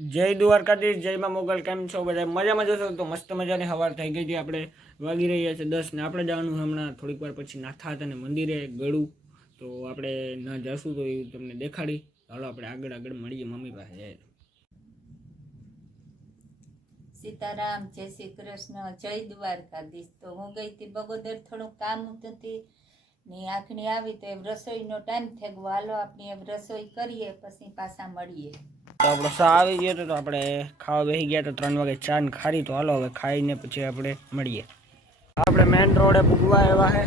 જય દ્વારકાધીશ, જય માં મોગલ. કેમ છો બધા? મજામાં જશો તો મસ્ત મજાની સવાર થઈ ગઈ છે. આપણે વાગી રહ્યા છે 10 ને આપણે જવાનું હમણાં થોડીક વાર પછી નાથા હતા ને મંદિરે ગળું. તો આપણે ના જશું તો એ તમને દેખાડી. ચાલો આપણે આગળ આગળ મળીએ મમ્મી પાસે જાય. સીતારામ, જય શ્રી કૃષ્ણ, જય દ્વારકાધીશ. તો હું ગઈ હતી બગોદર, થોડું કામ હતી ને આખણી આવી તો એમ રસોઈનો ટાઈમ થઈ ગયો. હાલો આપણે એમ રસોઈ કરીએ પછી પાછા મળીએ. તો આપણો ચા આવી ગયો તો આપણે ખાવા બેસી ગયા તો 3 વાગે ચા ને ખારી. તો હાલો હવે ખાઈને પછી આપણે મળીએ. આપણે મેઇન રોડે પૂગવા આવ્યા છે.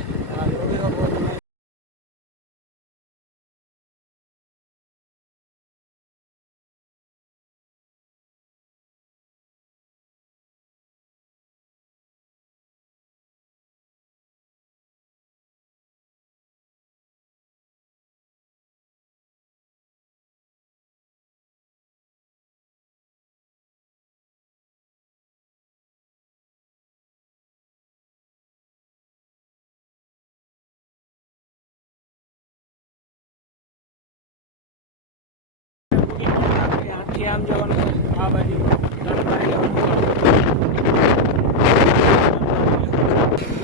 આથી આમ જવાનું છે, આ બાજુ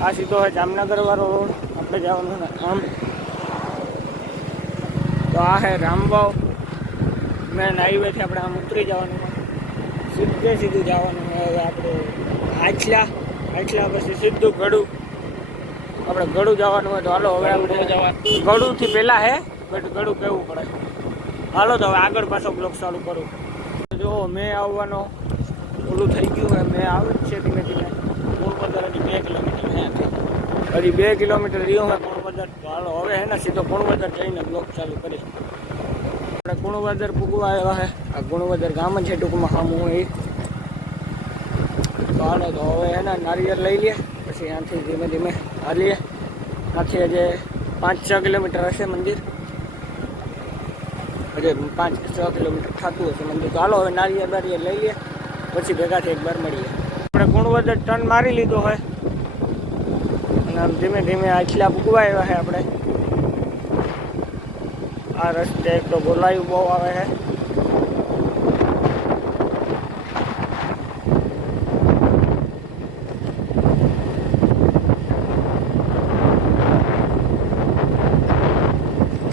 આ સીધો હોય જામનગર વાળો રોડ. આપણે જવાનું ને આમ. તો આ હે રામવાવ મેન હાઈવેથી આપણે આમ ઉતરી જવાનું હોય. સીધું જવાનું હોય. હવે આપણે આછલા પછી સીધું ગળું. આપણે ગળું જવાનું હોય તો હાલો હવે આપણે ગળુંથી પહેલાં હે બટ ગળું કહેવું પડે. હાલો તો હવે આગળ પાછો બ્લોક ચાલુ કરું. જો મેં આવવાનો ઓલું થઈ ગયું હોય. મેં આવે જ છે ધીમે ધીમે. પોરબંદર હજી 2 કિલોમીટર હજી 2 કિલોમીટર રહ્યું હોય પોરબંદર. તો હાલો હવે હે ને સીધો પોરબંદર જઈને બ્લોક ચાલુ કરીશ. આપણે કુણવદર પૂગવા આવ્યા છે. આ કુણવદર ગામ જ છે ટૂંકમાં સામું હોય. તો હાલો તો હવે હે ને નારિયેળ લઈ લઈએ પછી ત્યાંથી ધીમે ધીમે હાલીએ. ત્યાંથી હજે 5-6 કિલોમીટર હશે મંદિર. હજે 5-6 કિલોમીટર થતું હશે મંદિર. તો હાલો હવે નારિયેળ લઈ લઈએ પછી ભેગાથી એકવાર મળીએ. આપણે કુણવદર ટર્ન મારી લીધો હોય અને આમ ધીમે ધીમે આછલા પૂગવા આવ્યા છે આપણે. આ રસ્તે એક તો ગોલાયું બહુ આવે છે.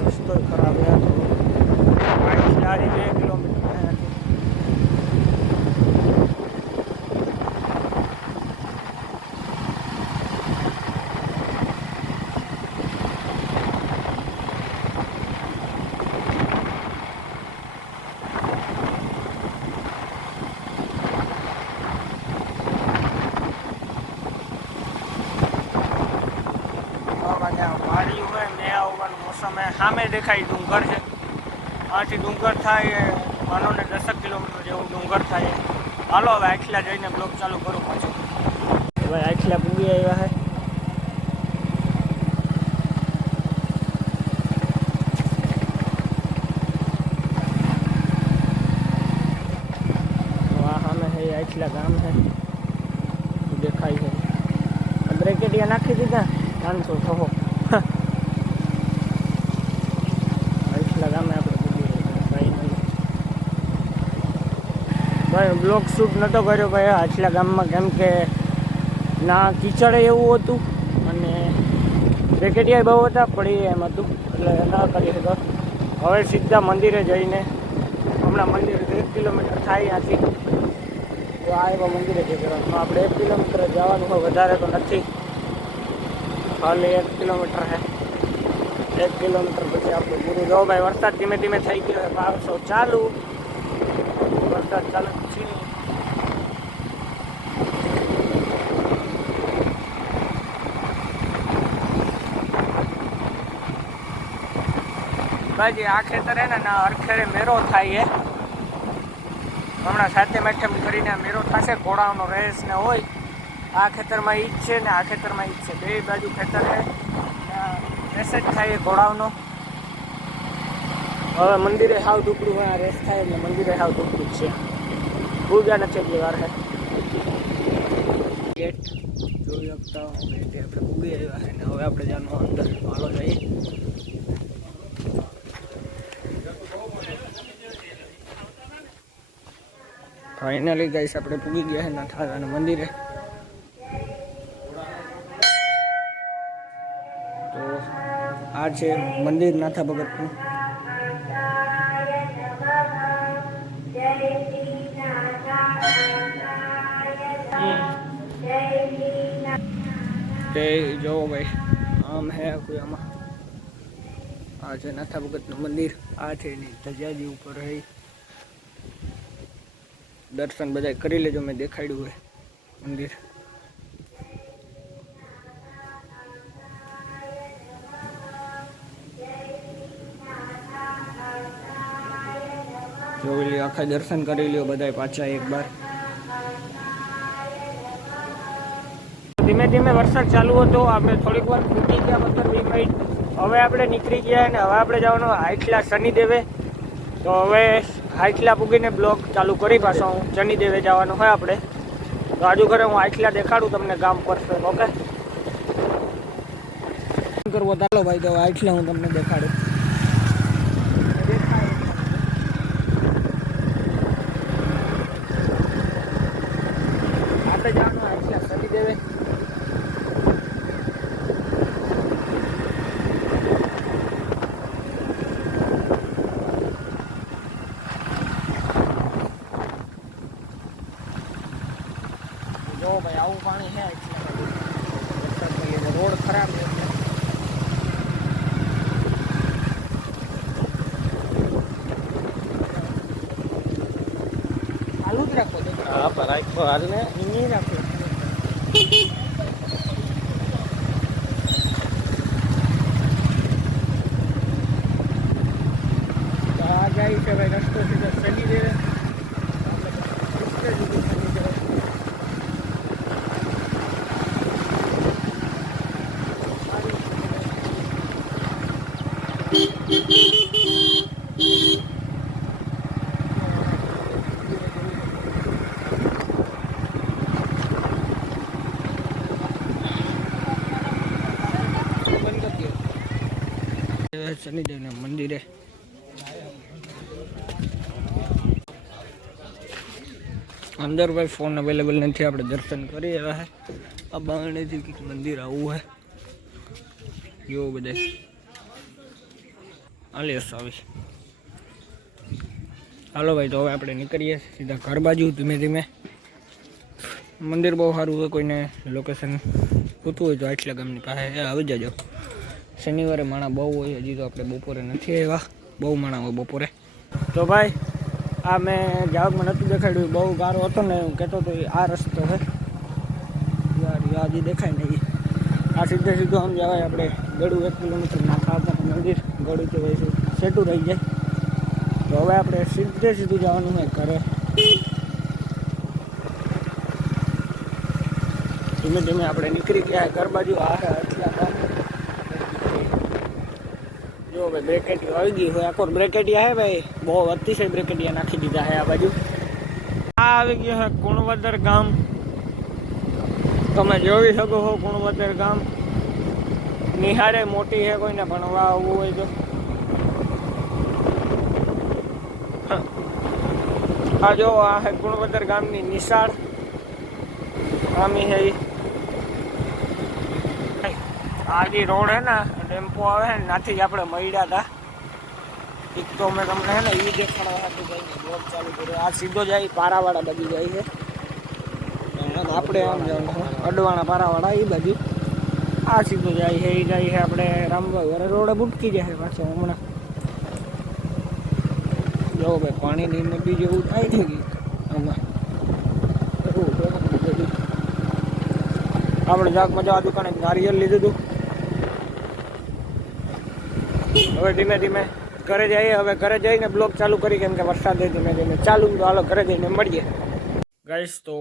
રસ્તો ખરાબ છે. 2 કિલોમીટર વાળ્યું હોય મેં આવવાનું મોસમ સામે દેખાય ડુંગર છે. આથી ડુંગર થાય માનો ને 10 કિલોમીટર જેવું ડુંગર થાય. હાલો હવે આખલા જઈને બ્લોક ચાલુ કરું પાછું. હવે આખલા પૂગી આવ્યા છે. આ સામે છે આખલા ગામ છે દેખાય છે. બ્રેકેટિયા નાખી દીધા 500 થવો. આટલા ગામે આપણે પૂગી ભાઈ બ્લોક શૂટ નહોતો કર્યો ભાઈ આટલા ગામમાં, કેમ કે ના કીચડ એવું હતું અને બ્રેકેટિયા બહુ હતા પડી એમ હતું એટલે ના કરી શકો. હવે સીધા મંદિરે જઈને હમણાં મંદિર 1 કિલોમીટર થાય ત્યાંથી. તો આ એવા મંદિરે જઈ કરવાનું. આપણે 1 કિલોમીટર જવાનું હોય, વધારે તો નથી. ખાલી 1 કિલોમીટર છે. 1 કિલોમીટર પછી આપણે પૂરું. જો ભાઈ વરસાદ ધીમે ધીમે થઈ ગયો છે. 500 ચાલુ વરસાદ ચાલુ છે. ભાઈ આ ખેતર હે ને ના અરખેરે મેરો થાય છે. હમણાં 7 આઠમ કરીને મેરો થશે. ઘોડાઓનો રેસ ને હોય. આ ખેતરમાં ઈજ છે ને આ ખેતરમાં ઈજ છે. 2 બાજુ ખેતર છે. રેસ જ થાય ઘોડાઓનો. હવે મંદિરે હાવ ટુકડું હોય. આ રેસ થાય એટલે મંદિરે હાવ ટુકડું છે. પૂજા નથી એટલી વાર છે. ગેટ જોઈ શકતા આપણે પૂગી આવ્યા છે ને હવે આપણે જવાનું અંદર. હાલો જઈએ. ફાઇનલી ગાઈસ આપણે પૂગી ગયા છે નાથાના મંદિરે. તો આ છે મંદિર નાથા ભગતનું. તે જો ભાઈ આમ હે કોઈ આમાં. આ છે નાથા ભગતનું મંદિર. આ છે એની ધજાજી ઉપર રહી. દર્શન બધા કરી લેજો, મેં દેખાડ્યું હોય મંદિર. જોઈ લ્યો, આખા દર્શન કરી લ્યો બધા પાછા એકવાર. ધીમે ધીમે વરસાદ ચાલુ હતો, આપણે થોડીક વાર ખૂટી ગયા 15-20 મિનિટ. હવે આપણે નીકળી ગયા અને હવે આપણે જવાનું હાઈટલા શનિદેવે. તો હવે હાઈટલા પૂગીને બ્લોગ ચાલુ કરી પાછો હું શનિદેવે જવાનું હોય આપણે. તો આજુ ઘરે હું હાઈટલા દેખાડું તમને ગામ પરફેક્ટ. ઓકે કરવો ચાલો ભાઈ, તો હાઈટલા હું તમને દેખાડું. આપણે જવાનું હાઈટલા શનિદેવે. જો ભાઈ આવું પાણી છે વરસાદને લીધે, રોડ ખરાબ છે એટલે. ચાલુ જ રાખો તો હા પર રાખો, હાલ ને નહીં રાખો. આ જાય છે ભાઈ રસ્તો સીધો શનિદેવે. શનિદેવના મંદિરે અંદર ભાઈ ફોન અવેલેબલ નથી, આપણે દર્શન કરી રહ્યા છે. આ બારણેથી કંઈક મંદિર આવું છે. જો બધા આલેસ આવી. હાલો ભાઈ, તો હવે આપણે નીકળીએ સીધા ઘર બાજુ ધીમે ધીમે. મંદિર બહુ સારું હોય, કોઈને લોકેશન પૂછવું હોય તો આટલા ગામની પાસે આવી જજો. શનિવારે માણા બહુ હોય, હજી તો આપણે બપોરે નથી આવ્યા, બહુ માણા હોય બપોરે. તો ભાઈ આ મેં જાવકમાં નહોતું દેખાડ્યું, બહુ ગારો હતો ને હું કહેતો હતો આ રસ્તો છે યાર, હજી દેખાય નહીં. આ સીધે સીધું આમ જવાય આપણે ગળું 1 કિલોમીટર નાખા મંદિર. ગળું તો ભાઈ સેટું રહી જાય. તો હવે આપણે સીધે સીધું જવાનું હોય ઘરે. ધીમે ધીમે આપણે નીકળી ગયા ઘર બાજુ. આ એટલા જો ભાઈ બ્રેકેટિયા આવી ગઈ હોય, આખો બ્રેકેટિયા હે ભાઈ, બહુ અતિશય બ્રેકેટિયા નાખી દીધા છે આ બાજુ. આ આવી ગયું છે કુણવદર ગામ. તમે જોઈ શકો છો કુણવદર ગામ. નિહારે મોટી છે, કોઈને ભણવા આવવું હોય તો. આ જો આ છે કુણવદર ગામની નિશાળ. આમી છે આ જે રોડ હે ને, ટેમ્પો આવે છે ને, નાથી જ આપણે મળ્યા હતા. એક તો મેં તમને હે ને એ દેખાડવા હાટું જઈને બ્લોગ ચાલુ કર્યો. આ સીધો જાય પારાવાળા બાજુ જાય છે. આપણે આમ જવાનું અડવાણા પારાવાળા એ બાજુ. આ સીધો જાય છે, એ જાય છે આપણે રામભાઈ ઘરે. રોડે બુટકી જાય પાછો હમણાં. જો ભાઈ પાણીની નદી જેવું થાય થઈ ગયું આમાં. આપણે જાગ મજા આ દુકાને નારિયેળ લીધું હતું. હવે ધીમે ધીમે ઘરે જઈએ. હવે ઘરે જઈને બ્લોગ ચાલુ કરી, કેમ કે વરસાદ ધીમે ધીમે ચાલુ. તો હાલો ઘરે જઈને મળીએ ગાઈસ. તો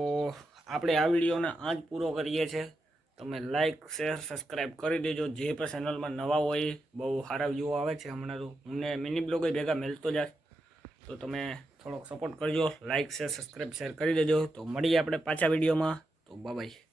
આપણે આ વિડીયોને આજ પૂરો કરીએ છીએ. તમે લાઈક શેર સબસ્ક્રાઈબ કરી દેજો. જે પણ ચેનલમાં નવા હોય, બહુ સારા વ્યૂ આવે છે હમણાં તો. મને મિની બ્લોગ ભેગા મળતો જાય, તો તમે થોડોક સપોર્ટ કરજો. લાઈક શેર સબસ્ક્રાઈબ શેર કરી દેજો. તો મળીએ આપણે પાછા વિડીયોમાં. તો બાય.